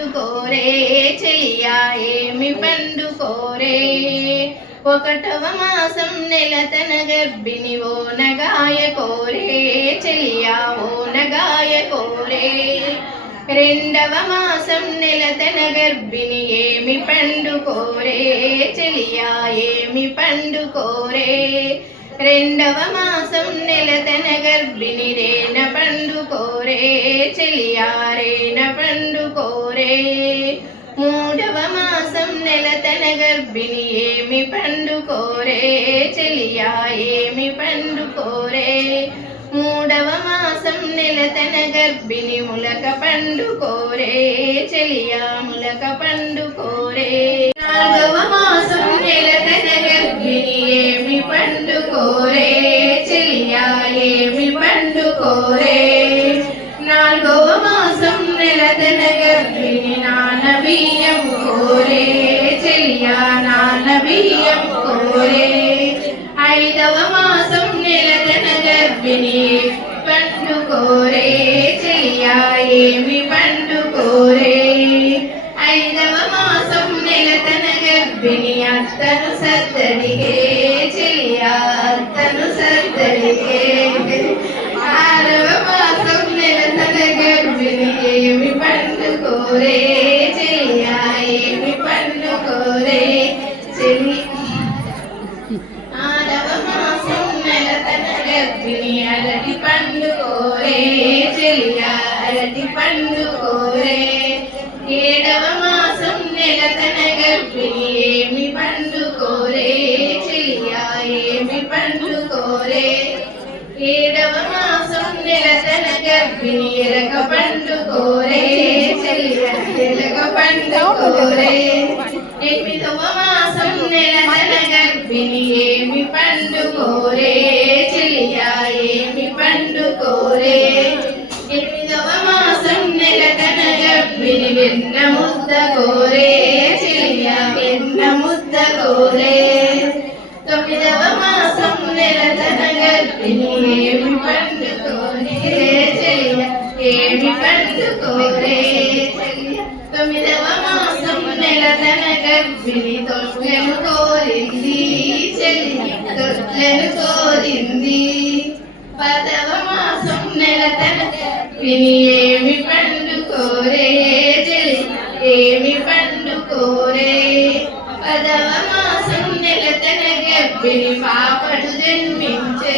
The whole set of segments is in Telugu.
పండుకోరే చెలియా ఏమి పండుకోరే ఒకటవ మాసం నెలతన గర్భిణి ఓనగాయ కోరే చెలియా ఓనగాయ కోరే రెండవ మాసం నెలతన గర్భిణి ఏమి పండుకోరే చెలియా ఏమి పండుకోరే రెండవ మాసం నెలతన గర్భిణి రేన పండుకోరే చెలియా రేన పండుకోరే మూడవ మాసం నెలతన గర్భిణి ఏమి పండుకోరే చెలియా ఏమి పండుకోరే మూడవ మాసం నెలతన గర్భిణి ములక పండుకోరే చెలియా ములక పండుకోరే నాలుగవ మాసం నెలతన గర్భిణి ఏమి పండుకోరే చెలియా ఏమి పండుకోరే నాలుగవ మాసం నెలతన గర్భిణి నాన్న బియ్యం కోరే చెలియా నాన్న బియ్యం కోరే ఐదవ మాసం నెలతన గర్భిణి పండుకోరే చెలియా ఏమి పండుకోరే ఐదవ మాసం నెలతన గర్భిణి అత్తను సత్తడిగే చెలియా అత్తను సత్తడిగే ఆరవ మాసం నెలతన గర్భిణి ఏమి పండుకోరే చెలియా ఏమి పండుకోరే చెలి ఆరవ మాసం నెలతన గర్భిణి అరటి పండుకోరే చెలియా అరటి పండుకోరే ఏడవ మాసం నెలతన గర్భిణి ఏమి పండుకోరే చెలియా ఏమి పండుకోరే ఏడవ మాసం నెలతన గర్భిణి ఎరక పండుకోరే చెలియా ఎరక పండుకోరే ఎనిమిదవ మాసం నెలతన గర్భిణి ఏమి పండుకోరే చెలియా ఏమి పండుకోరే ఎనిమిదవ మాసం నెలతన గర్భిణి వెన్న ముద్ద కోరే చెలియా వెన్న ముద్ద కోరే తొమ్మిదవ మాసం నెలతన గర్భిణి ఏమి పండుకోరే చెలియా ఏమి పండుకోరే చెలియా తొమ్మిదవ మాసం నెలతన గర్భిణి తొట్లెను కోరింది చెలియా తొట్లెను కోరింది పదవ మాసం నెలతన గర్భిణి ఏమి పండుకోరే చెలియా ఏమి పండుకోరే పదవ మాసం నెలతన గర్భిణి పాపడు జన్మించే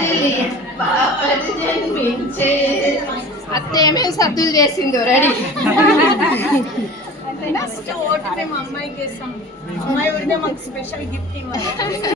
చెలియా పాపడు జన్మించే అత్త ఏమేమి సద్దులు చేసిందో రెడీ ఓటు మేము అమ్మాయికి ఇస్తాం అమ్మాయి ఉంటే మాకు స్పెషల్ గిఫ్ట్ ఇవ్వాలి